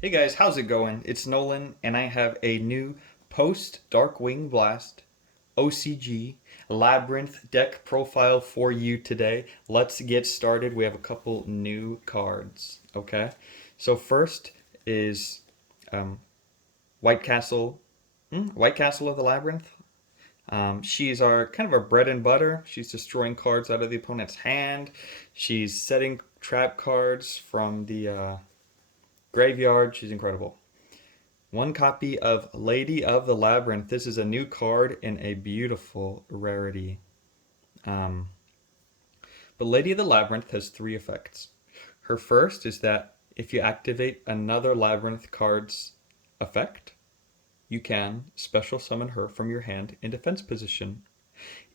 Hey guys, how's it going? It's Nolan, and I have a new post Darkwing Blast OCG Labrynth deck profile for you today. Let's get started. We have a couple new cards. Okay, so first is um, White Castle, White Castle of the Labyrinth. She's our kind of our bread and butter. She's destroying cards out of the opponent's hand. She's setting trap cards from the graveyard. She's incredible. One copy of Lady of the Labyrinth. This is a new card in a beautiful rarity. Um, but Lady of the Labyrinth has three effects. Her first is that if you activate another Labyrinth card's effect, you can special summon her from your hand in defense position.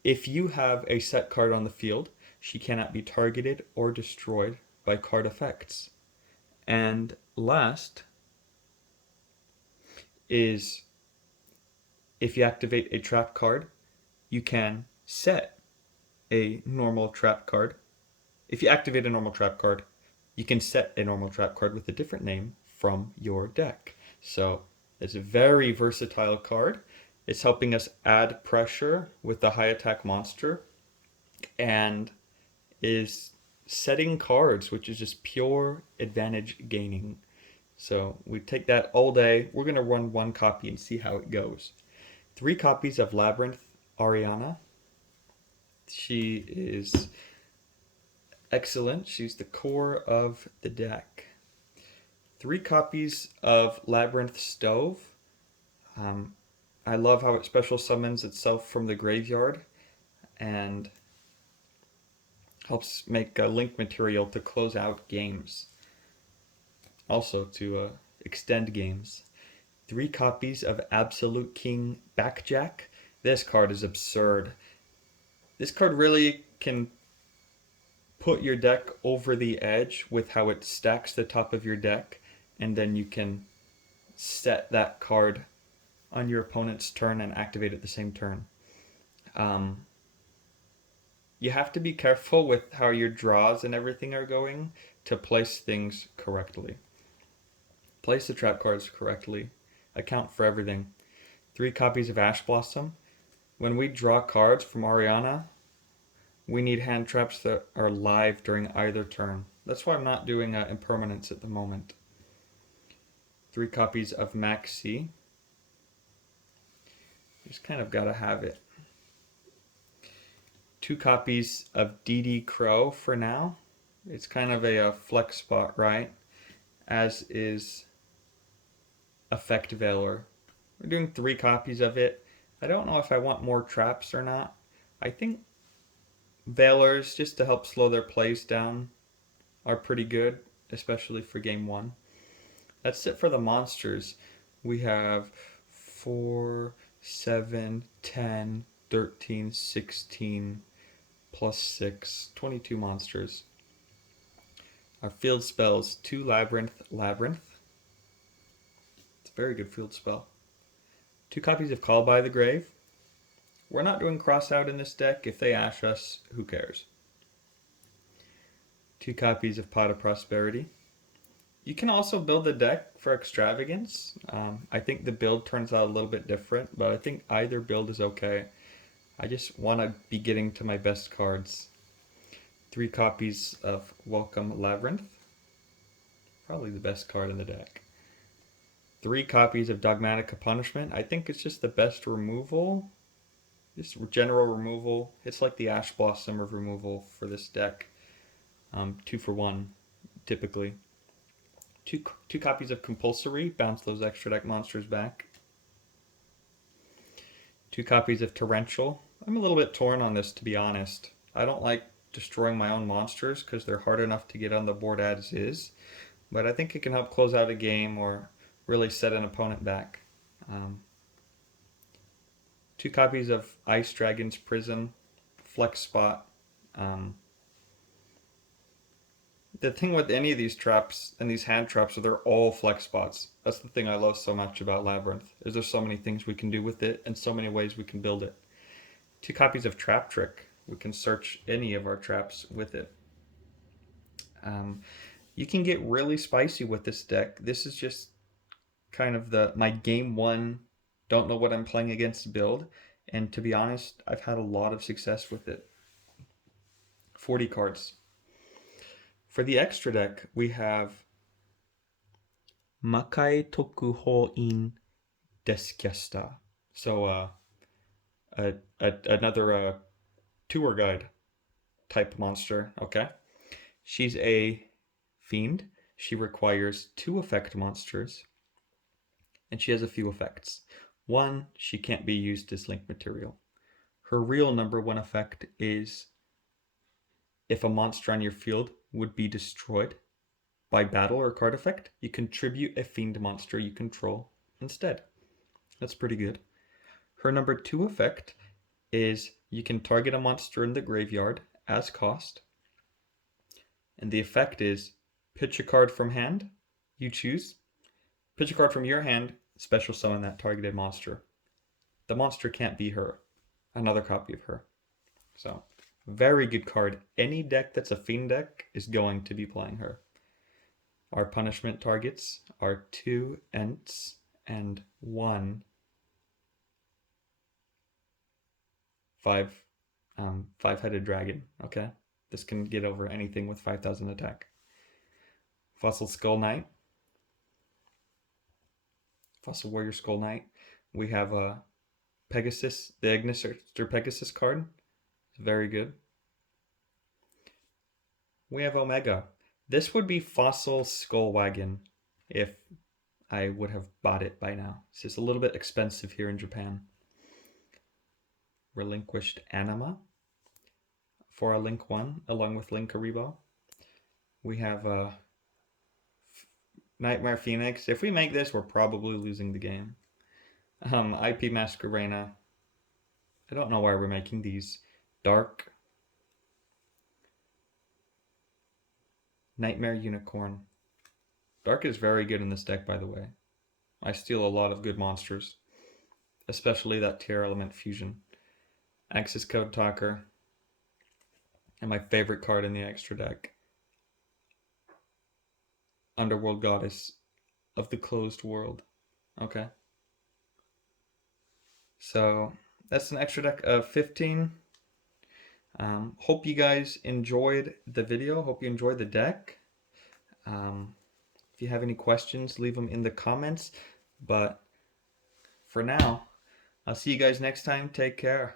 If you have a set card on the field, she cannot be targeted or destroyed by card effects. And last is if you activate a trap card, you can set a normal trap card. If you activate a normal trap card, you can set a normal trap card with a different name from your deck. So it's a very versatile card. It's helping us add pressure with the high attack monster and is setting cards, which is just pure advantage gaining. So we take that all day. We're going to run one copy and see how it goes. 3 copies of Labrynth Ariana. She is excellent. She's the core of the deck. 3 copies of Labrynth Stove. Um, I love how it special summons itself from the graveyard and helps make link material to close out games. Also to extend games. 3 copies of Absolute King Backjack. This card is absurd. This card really can put your deck over the edge with how it stacks the top of your deck, and then you can set that card on your opponent's turn and activate it the same turn. You have to be careful with how your draws and everything are going to place things correctly. Place the trap cards correctly. Account for everything. 3 copies of Ash Blossom. When we draw cards from Ariana, we need hand traps that are live during either turn. That's why I'm not doing impermanence at the moment. 3 copies of Maxi. Just kind of gotta have it. 2 copies of DD Crow for now. It's kind of a flex spot, right? As is Effect Valor. We're doing 3 copies of it. I don't know if I want more traps or not. I think Valors, just to help slow their plays down, are pretty good, especially for game 1. That's it for the monsters. We have 4, 7, 10, 13, 16, plus 6, 22 monsters. Our field spells 2 Labrynth. It's a very good field spell. 2 copies of Call by the Grave. We're not doing cross out in this deck. If they ash us, who cares? 2 copies of Pot of Prosperity. You can also build the deck for extravagance. I think the build turns out a little bit different, but I think either build is okay. I just want to be getting to my best cards. 3 copies of Welcome Labyrinth. Probably the best card in the deck. 3 copies of Dogmatic Punishment. I think it's just the best removal. Just general removal. It's like the Ash Blossom of removal for this deck. 2 for 1, typically. Two copies of Compulsory. Bounce those extra deck monsters back. 2 copies of Torrential. I'm a little bit torn on this, to be honest. I don't like destroying my own monsters because they're hard enough to get on the board as is. But I think it can help close out a game or really set an opponent back. 2 copies of Ice Dragon's Prison. Flex spot. The thing with any of these traps and these hand traps are they're all flex spots. That's the thing I love so much about Labrynth, is there's so many things we can do with it and so many ways we can build it. 2 copies of Trap Trick. We can search any of our traps with it. You can get really spicy with this deck. This is just kind of my game one, don't know what I'm playing against build. And to be honest, I've had a lot of success with it. 40 cards. For the extra deck, we have Makai Tokuho in Deskyasta. So another tour guide type monster. Okay. She's a fiend. She requires 2 effect monsters, and she has a few effects. 1, she can't be used as link material. Her real number 1 effect is if a monster on your field would be destroyed by battle or card effect, you contribute a fiend monster you control instead. That's pretty good. Her number 2 effect is you can target a monster in the graveyard as cost. And the effect is pitch a card from hand, you choose. Pitch a card from your hand, special summon that targeted monster. The monster can't be her. Another copy of her. So, very good card. Any deck that's a fiend deck is going to be playing her. Our punishment targets are 2 Ents and 1 5-headed dragon. Okay, this can get over anything with 5,000 attack. Fossil Skull Knight. Fossil Warrior Skull Knight. We have a Pegasus, the Ignister Pegasus card. Very good. We have Omega. This would be Fossil Skull Wagon if I would have bought it by now. It's just a little bit expensive here in Japan. Relinquished Anima for a Link 1 along with Link Karibo. We have Nightmare Phoenix. If we make this, we're probably losing the game. IP Masquerena. I don't know why we're making these. Dark. Nightmare Unicorn. Dark is very good in this deck, by the way. I steal a lot of good monsters, especially that Tier Element Fusion. Axis Code Talker. And my favorite card in the extra deck. Underworld Goddess of the Closed World. Okay. So that's an extra deck of 15. Hope you guys enjoyed the video. Hope you enjoyed the deck. If you have any questions, leave them in the comments. But for now, I'll see you guys next time. Take care.